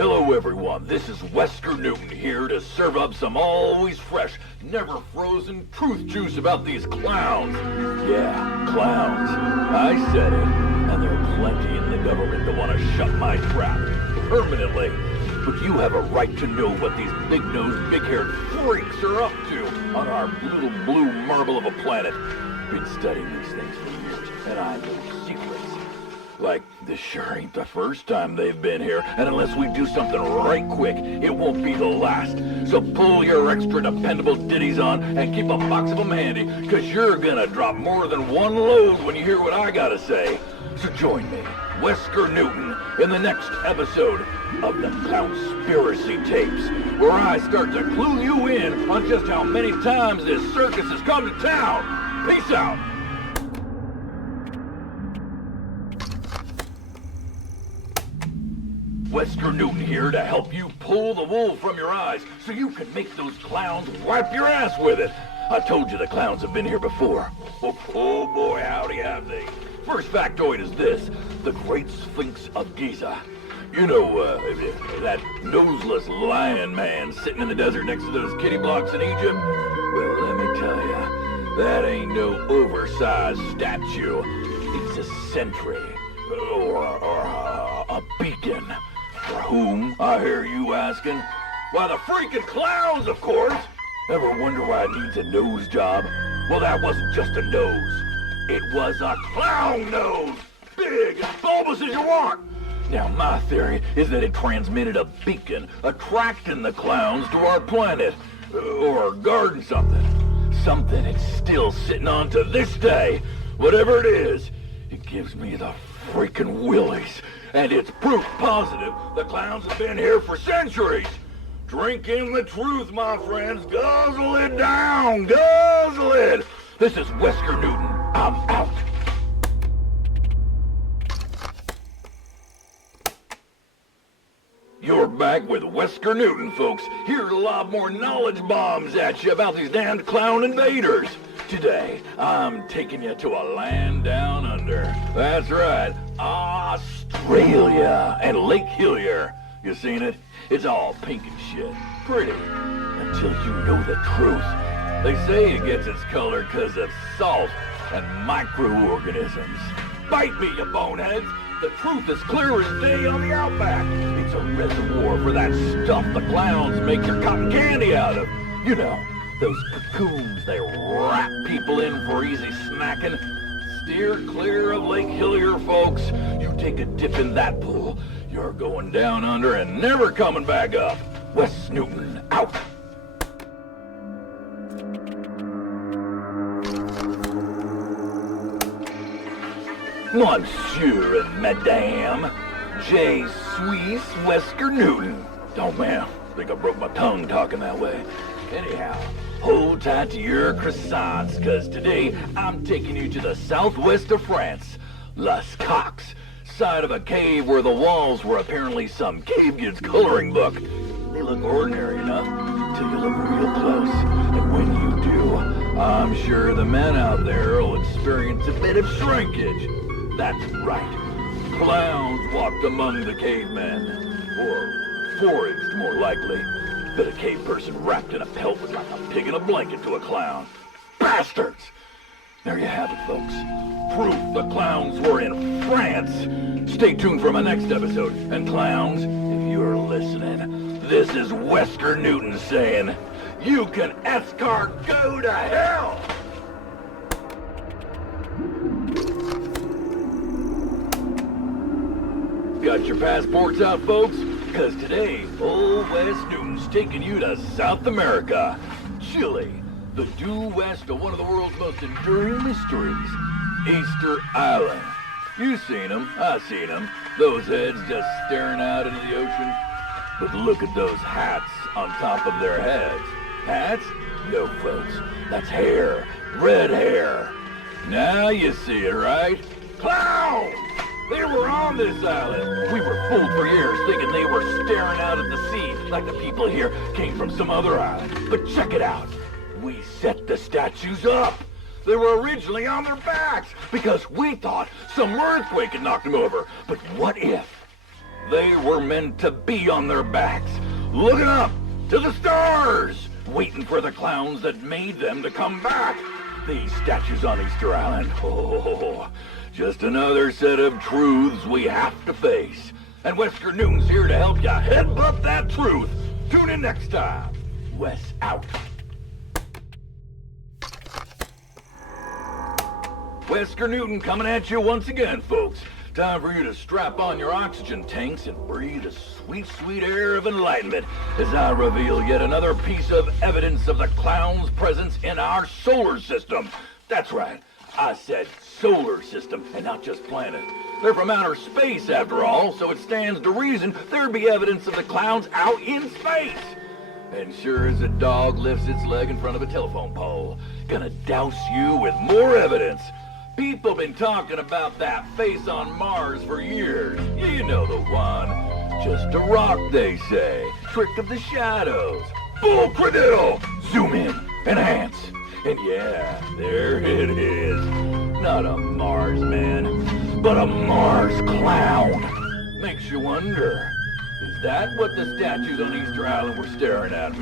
Hello everyone, this is Wesker Newton here to serve up some always fresh, never frozen truth juice about these clowns. Yeah, clowns. I said it, and there are plenty in the government that want to shut my trap permanently. But you have a right to know what these big-nosed, big-haired freaks are up to on our little blue marble of a planet. Been studying these things for years, and I know secrets. Like, this sure ain't the first time they've been here, and unless we do something right quick, it won't be the last. So pull your extra dependable ditties on and keep a box of them handy, cause you're gonna drop more than one load when you hear what I gotta say. So join me, Wesker Newton, in the next episode of the Clownspiracy Tapes, where I start to clue you in on just how many times this circus has come to town. Peace out. Wesker Newton here to help you pull the wool from your eyes so you can make those clowns wipe your ass with it. I told you the clowns have been here before. Oh boy, howdy have they. First factoid is this: the Great Sphinx of Giza. You know, that noseless lion man sitting in the desert next to those kitty blocks in Egypt? Well, let me tell ya, that ain't no oversized statue. It's a sentry, or a beacon. For whom, I hear you asking? Why, the freaking clowns, of course! Ever wonder why it needs a nose job? Well, that wasn't just a nose. It was a clown nose! Big, as bulbous as you want! Now, my theory is that it transmitted a beacon, attracting the clowns to our planet. Or guarding something. Something it's still sitting on to this day. Whatever it is, it gives me the freaking willies. And it's proof positive the clowns have been here for centuries. Drink in the truth, my friends. Guzzle it down. Guzzle it. This is Wesker Newton. I'm out. You're back with Wesker Newton, folks. Here to lob more knowledge bombs at you about these damned clown invaders. Today, I'm taking you to a land down under. That's right, Australia and Lake Hillier. You seen it? It's all pink and shit. Pretty. Until you know the truth. They say it gets its color because of salt and microorganisms. Bite me, you boneheads. The truth is clear as day on the outback. It's a reservoir for that stuff the clowns make your cotton candy out of. You know, those cocoons they wrap people in for easy snacking. Steer clear of Lake Hillier, folks. You take a dip in that pool, you're going down under and never coming back up. Wes Newton, out. Monsieur and Madame, J. Suisse Wesker Newton. Oh man, I think I broke my tongue talking that way. Anyhow, hold tight to your croissants, cause today I'm taking you to the southwest of France, Las Coques, side of a cave where the walls were apparently some cave kid's coloring book. They look ordinary enough till you look real close, and when you do, I'm sure the men out there will experience a bit of shrinkage. That's right. Clowns walked among the cavemen. Or foraged, more likely. But a cave person wrapped in a pelt was like a pig in a blanket to a clown. Bastards! There you have it, folks. Proof the clowns were in France. Stay tuned for my next episode. And clowns, if you're listening, this is Wesker Newton saying, you can escort go to hell! Got your passports out, folks? Because today, old Wes Newton's taking you to South America. Chile, the due west of one of the world's most enduring mysteries, Easter Island. You seen them, I seen them. Those heads just staring out into the ocean. But look at those hats on top of their heads. Hats? No, folks. That's hair. Red hair. Now you see it, right? Clowns! They were on this island. We were fooled for years thinking they were staring out at the sea like the people here came from some other island. But check it out. We set the statues up. They were originally on their backs because we thought some earthquake had knocked them over. But what if They were meant to be on their backs, looking up to the stars, waiting for the clowns that made them to come back. These statues on Easter Island, oh, just another set of truths we have to face. And Wesker Newton's here to help you headbutt that truth. Tune in next time. Wes out. Wesker Newton coming at you once again, folks. Time for you to strap on your oxygen tanks and breathe a sweet, sweet air of enlightenment as I reveal yet another piece of evidence of the clown's presence in our solar system. That's right, I said solar system and not just planet. They're from outer space, after all, so it stands to reason there'd be evidence of the clowns out in space. And sure as a dog lifts its leg in front of a telephone pole, gonna douse you with more evidence. People been talking about that face on Mars for years. You know the one. Just a rock, they say. Trick of the shadows. Bull crediddle! Zoom in. Enhance. And yeah, there it is. Not a Mars man, but a Mars clown. Makes you wonder, is that what the statues on Easter Island were staring at?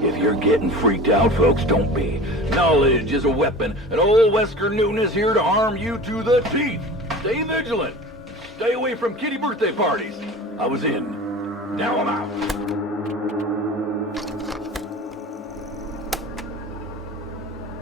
If you're getting freaked out, folks, don't be. Knowledge is a weapon, and old Wesker Newton is here to arm you to the teeth. Stay vigilant. Stay away from kiddie birthday parties. I was in. Now I'm out.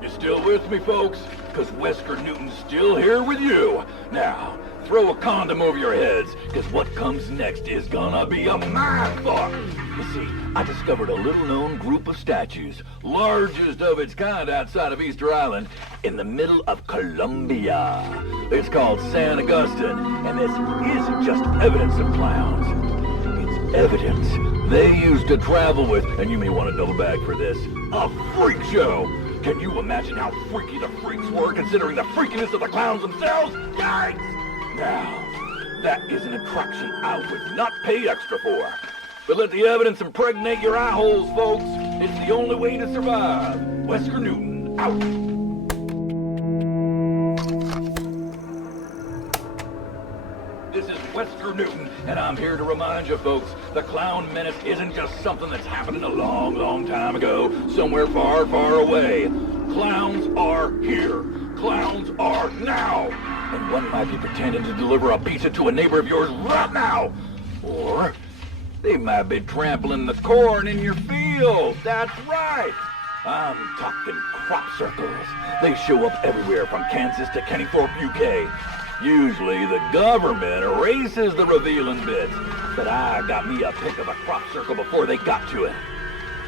You still with me, folks? Because Wesker Newton's still here with you. Now, throw a condom over your heads, because what comes next is gonna be a mindfuck. You see, I discovered a little-known group of statues, largest of its kind outside of Easter Island, in the middle of Colombia. It's called San Augustine, and this isn't just evidence of clowns. It's evidence they used to travel with, and you may want to double back for this, a freak show. Can you imagine how freaky the freaks were, considering the freakiness of the clowns themselves? Yikes! Now, that is an attraction I would not pay extra for. But let the evidence impregnate your eye holes, folks. It's the only way to survive. Wesker Newton, out. This is Wesker Newton, and I'm here to remind you, folks, the clown menace isn't just something that's happened a long, long time ago, somewhere far, far away. Clowns are here. Clowns are now. And one might be pretending to deliver a pizza to a neighbor of yours right now. Or they might be trampling the corn in your field. That's right. I'm talking crop circles. They show up everywhere from Kansas to Kennythorpe, UK. Usually the government erases the revealing bits, but I got me a pic of a crop circle before they got to it.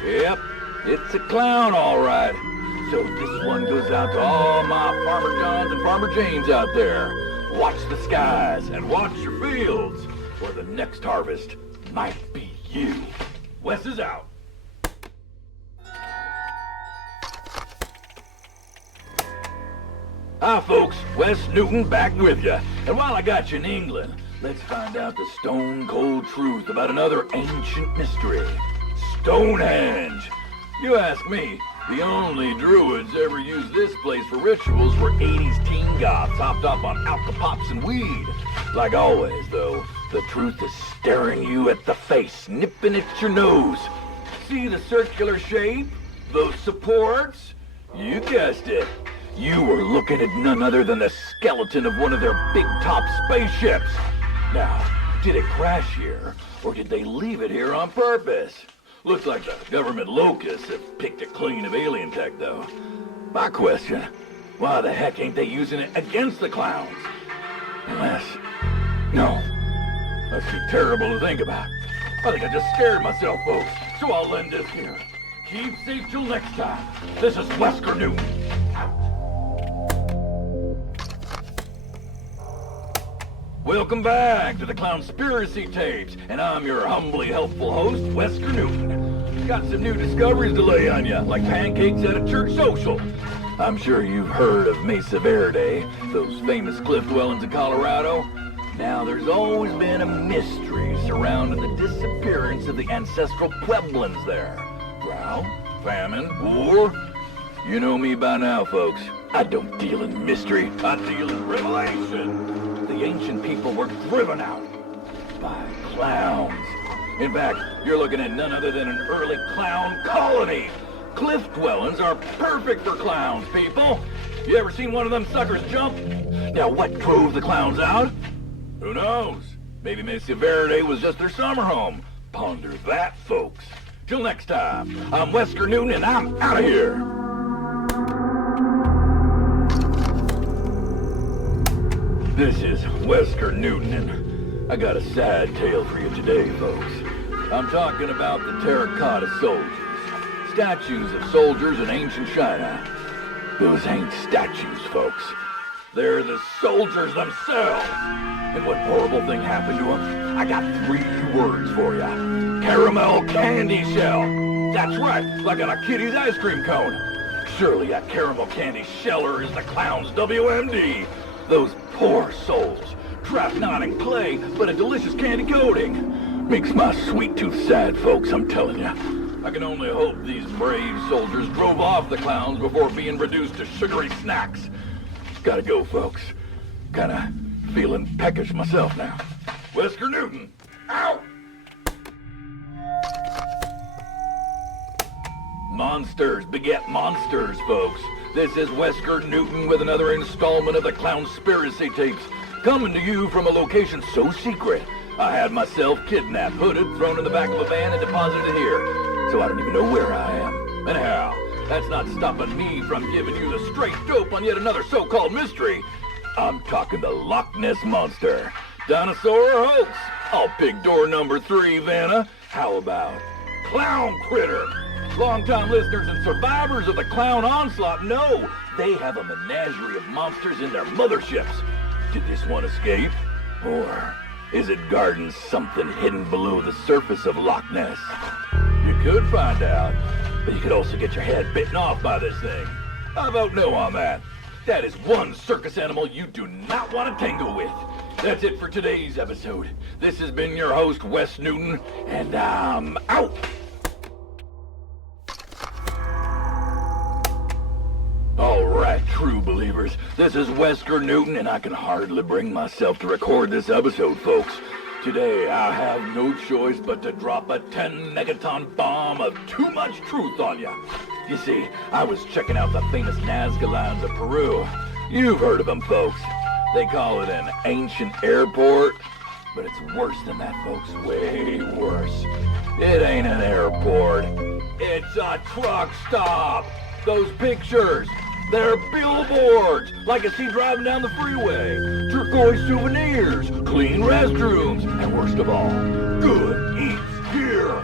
Yep, it's a clown, all right. So this one goes out to all my Farmer Johns and Farmer Janes out there. Watch the skies and watch your fields, or the next harvest might be you. Wes is out. Hi folks, Wes Newton back with you. And while I got you in England, let's find out the stone-cold truth about another ancient mystery. Stonehenge. You ask me, the only druids ever used this place for rituals were 80s teen goths hopped up on alka-pops and weed. Like always, though, the truth is staring you at the face, nipping at your nose. See the circular shape? Those supports? You guessed it. You were looking at none other than the skeleton of one of their big-top spaceships. Now, did it crash here, or did they leave it here on purpose? Looks like the government locusts have picked it clean of alien tech, though. My question, why the heck ain't they using it against the clowns? No, that's too terrible to think about. I think I just scared myself, folks, so I'll end this here. Keep safe till next time. This is Wesker Newton, out. Welcome back to the Clownspiracy Tapes, and I'm your humbly helpful host, Wesker Newton. Got some new discoveries to lay on you, like pancakes at a church social. I'm sure you've heard of Mesa Verde, those famous cliff dwellings in Colorado. Now, there's always been a mystery surrounding the disappearance of the ancestral Pueblans there. Drought, famine, war. You know me by now, folks. I don't deal in mystery, I deal in revelation. The ancient people were driven out. by clowns. In fact, you're looking at none other than an early clown colony. Cliff dwellings are perfect for clowns, people. You ever seen one of them suckers jump? Now, what drove the clowns out? Who knows? Maybe Mesa Verde was just their summer home. Ponder that, folks. Till next time, I'm Wesker Newton, and I'm out of here. This is Wesker Newton, and I got a sad tale for you today, folks. I'm talking about the terracotta soldiers. Statues of soldiers in ancient China. Those ain't statues, folks. They're the soldiers themselves. And what horrible thing happened to them? I got 3 words for you. Caramel candy shell. That's right, like on a kiddy's ice cream cone. Surely a caramel candy sheller is the clown's WMD. Those poor souls, trapped not in clay, but a delicious candy coating. Makes my sweet tooth sad, folks, I'm telling you. I can only hope these brave soldiers drove off the clowns before being reduced to sugary snacks. Gotta go, folks. Kinda feeling peckish myself now. Wesker Newton, out! Monsters beget monsters, folks. This is Wesker Newton with another installment of the Clownspiracy tapes, coming to you from a location so secret, I had myself kidnapped, hooded, thrown in the back of a van, and deposited here. So I don't even know where I am. Anyhow, that's not stopping me from giving you the straight dope on yet another so-called mystery. I'm talking the Loch Ness Monster. Dinosaur or hoax? I'll pick door number 3, Vanna. How about Clown Critter? Long-time listeners and survivors of the clown onslaught know they have a menagerie of monsters in their motherships. Did this one escape? Or is it guarding something hidden below the surface of Loch Ness? You could find out, but you could also get your head bitten off by this thing. I vote no on that. That is one circus animal you do not want to tangle with. That's it for today's episode. This has been your host, Wes Newton, and I'm out! Alright, true believers, this is Wesker Newton, and I can hardly bring myself to record this episode, folks. Today, I have no choice but to drop a 10-megaton bomb of too much truth on you. You see, I was checking out the famous Nazca Lines of Peru. You've heard of them, folks. They call it an ancient airport, but it's worse than that, folks, way worse. It ain't an airport. It's a truck stop. Those pictures, they're billboards, like I see driving down the freeway. Turquoise souvenirs, clean restrooms, and worst of all, good eats here.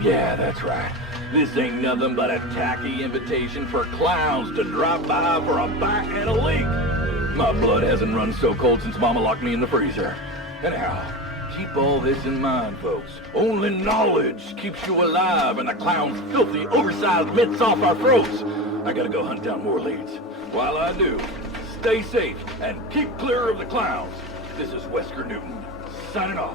Yeah, that's right. This ain't nothing but a tacky invitation for clowns to drop by for a bite and a leak. My blood hasn't run so cold since Mama locked me in the freezer. Anyhow, keep all this in mind, folks. Only knowledge keeps you alive, and the clown's filthy, oversized mitts off our throats. I gotta go hunt down more leads. While I do, stay safe and keep clear of the clowns. This is Wesker Newton, signing off.